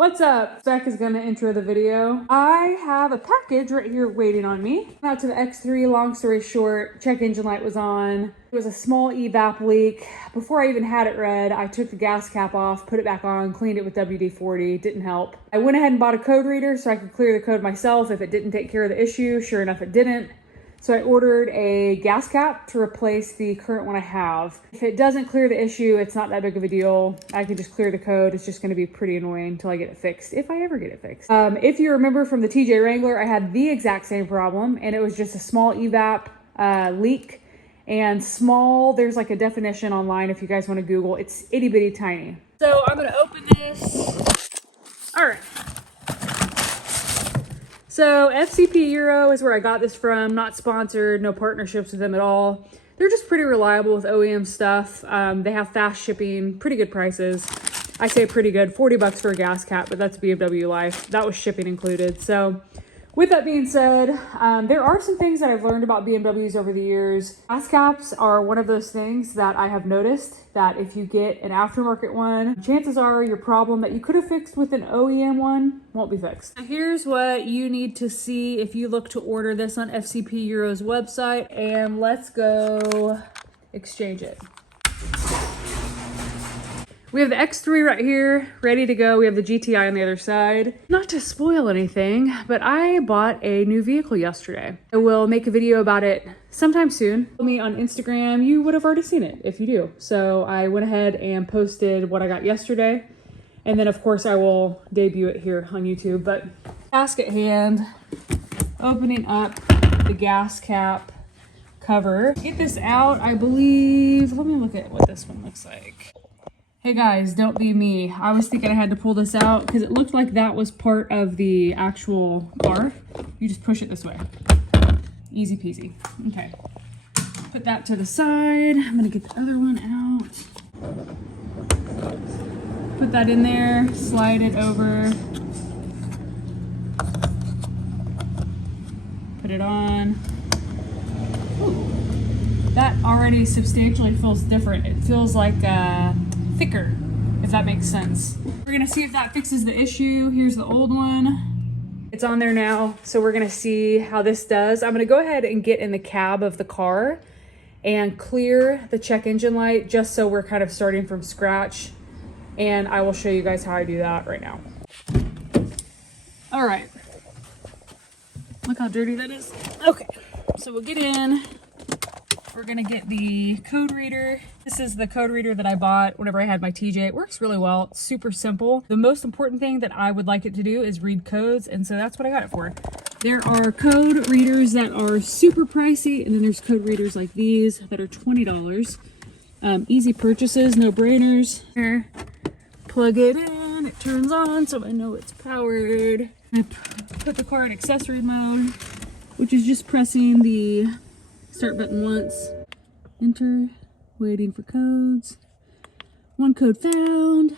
What's up? Beck is gonna intro the video. I have a package right here waiting on me. Went out to the X3, long story short, check engine light was on. It was a small evap leak. Before I even had it read, I took the gas cap off, put it back on, cleaned it with WD-40, didn't help. I went ahead and bought a code reader so I could clear the code myself if it didn't take care of the issue. Sure enough, it didn't. So I ordered a gas cap to replace the current one I have. If it doesn't clear the issue, it's not that big of a deal. I can just clear the code. It's just gonna be pretty annoying until I get it fixed, if I ever get it fixed. If you remember from the TJ Wrangler, I had the exact same problem, and it was just a small evap leak. And small, there's like a definition online if you guys wanna Google, it's itty bitty tiny. So I'm gonna open this. All right. So FCP Euro is where I got this from, not sponsored, no partnerships with them at all. They're just pretty reliable with OEM stuff. They have fast shipping, pretty good prices. I say pretty good, 40 bucks for a gas cap, but that's BMW life. That was shipping included. So with that being said, there are some things that I've learned about BMWs over the years. Gas caps are one of those things that I have noticed that if you get an aftermarket one, chances are your problem that you could have fixed with an OEM one won't be fixed. So here's what you need to see if you look to order this on FCP Euro's website, and let's go exchange it. We have the X3 right here, ready to go. We have the GTI on the other side. Not to spoil anything, but I bought a new vehicle yesterday. I will make a video about it sometime soon. Follow me on Instagram, you would have already seen it if you do. So I went ahead and posted what I got yesterday. And then of course I will debut it here on YouTube, but task at hand, opening up the gas cap cover. Get this out, I believe, let me look at what this one looks like. Hey guys, don't be me. I was thinking I had to pull this out because it looked like that was part of the actual bar. You just push it this way. Easy peasy. Okay. Put that to the side. I'm gonna get the other one out. Put that in there, slide it over. Put it on. Ooh. That already substantially feels different. It feels like thicker, if that makes sense. We're gonna see if that fixes the issue. Here's the old one. It's on there now, so we're gonna see how this does. I'm gonna go ahead and get in the cab of the car and clear the check engine light just so we're kind of starting from scratch. And I will show you guys how I do that right now. All right. Look how dirty that is. Okay, so we'll get in. We're gonna get the code reader. This is the code reader that I bought whenever I had my TJ. It works really well, it's super simple. The most important thing that I would like it to do is read codes, and so that's what I got it for. There are code readers that are super pricey, and then there's code readers like these that are $20. Easy purchases, no brainers. Here, plug it in, it turns on so I know it's powered. I put the car in accessory mode, which is just pressing the start button once, enter, waiting for codes. One code found.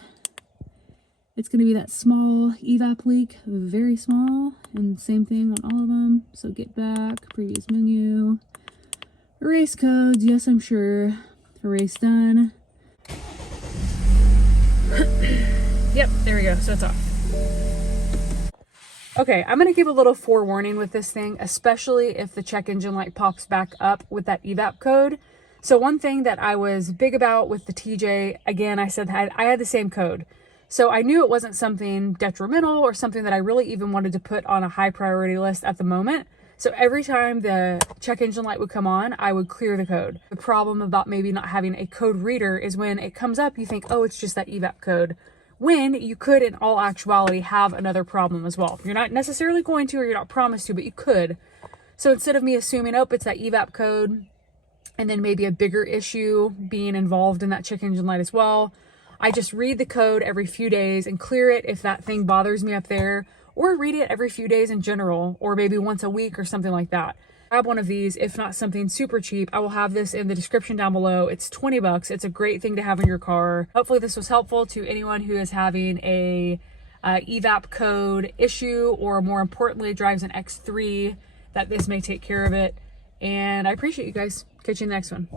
It's gonna be that small evap leak, very small, and same thing on all of them. So get back, previous menu, erase codes, yes I'm sure, erase done. Yep, there we go, so it's off. Okay, I'm gonna give a little forewarning with this thing, especially if the check engine light pops back up with that evap code. So one thing that I was big about with the TJ, again, I said I had the same code. So I knew it wasn't something detrimental or something that I really even wanted to put on a high priority list at the moment. So every time the check engine light would come on, I would clear the code. The problem about maybe not having a code reader is when it comes up, you think, oh, it's just that evap code. When you could, in all actuality, have another problem as well. You're not necessarily going to, or you're not promised to, but you could. So instead of me assuming, oh, it's that evap code, and then maybe a bigger issue being involved in that check engine light as well, I just read the code every few days and clear it if that thing bothers me up there, or read it every few days in general, or maybe once a week or something like that. Grab one of these, if not something super cheap. I will have this in the description down below. It's 20 bucks. It's a great thing to have in your car. Hopefully this was helpful to anyone who is having a evap code issue, or more importantly, drives an X3, that this may take care of it. And I appreciate you guys. Catch you in the next one.